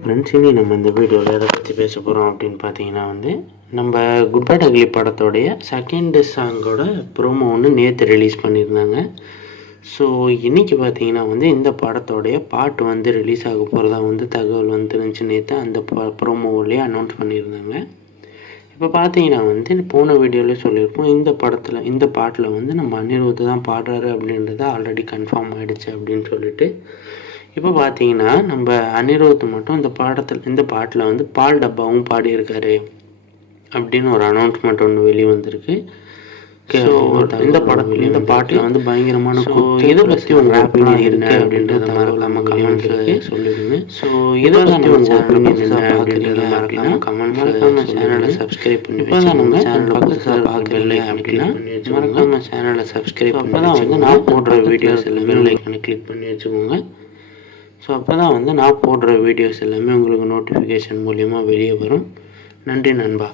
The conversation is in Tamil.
ஃப்ரெண்ட்ஸ், இனி நம்ம இந்த வீடியோவில் எதை பற்றி பேச போகிறோம் அப்படின்னு பார்த்தீங்கன்னா நம்ம குட் பேட் அக்லி படத்தோடைய செகண்ட் சாங்கோட ப்ரோமோ ஒன்று நேற்று ரிலீஸ் பண்ணியிருந்தாங்க. ஸோ இன்றைக்கி பார்த்தீங்கன்னா இந்த படத்தோடைய பாட்டு ரிலீஸ் ஆக போகிறதா தகவல் வந்துருந்துச்சு. நேற்று அந்த ப்ரோமோவிலேயே அனௌன்ஸ் பண்ணியிருந்தாங்க. இப்போ பார்த்தீங்கன்னா போன வீடியோவிலே சொல்லியிருப்போம், இந்த பாட்டில் நம்ம அனிருத் தான் பாடுறாரு அப்படின்றது ஆல்ரெடி கன்ஃபார்ம் ஆகிடுச்சு அப்படின்னு சொல்லிட்டு. இப்போ பார்த்தீங்கன்னா நம்ம அனிருத் மட்டும் இந்த பாட்டில் பால் டப்பாவும் பாடியிருக்காரு அப்படின்னு ஒரு அனௌன்ஸ்மெண்ட் ஒன்று வெளியே வந்திருக்கு. ஸோ இந்த பாட்டில் பயங்கரமான இதை பற்றி உங்கள் ஒப்பீனியன் என்ன அப்படின்றத மறக்காம கமெண்ட்ஸில் சொல்லிடுங்க. ஸோ இதை பற்றி உங்கள் ஒப்பீனியன் என்ன அப்படின்றத மறக்காம மறக்காம சேனலை சப்ஸ்கிரைப் பண்ணி நம்ம சேனல் பக்கத்தில் பார்க்கல அப்படின்னா மறக்காம சேனலை சப்ஸ்கிரைப் அப்போ தான் நான் போடுற வீடியோஸ் எல்லாமே லைக் கிளிக் பண்ணி வச்சுக்கோங்க. ஸோ அப்போ தான் நான் போடுற வீடியோஸ் எல்லாமே உங்களுக்கு நோட்டிஃபிகேஷன் மூலிமா வெளியே வரும். நன்றி நண்பா.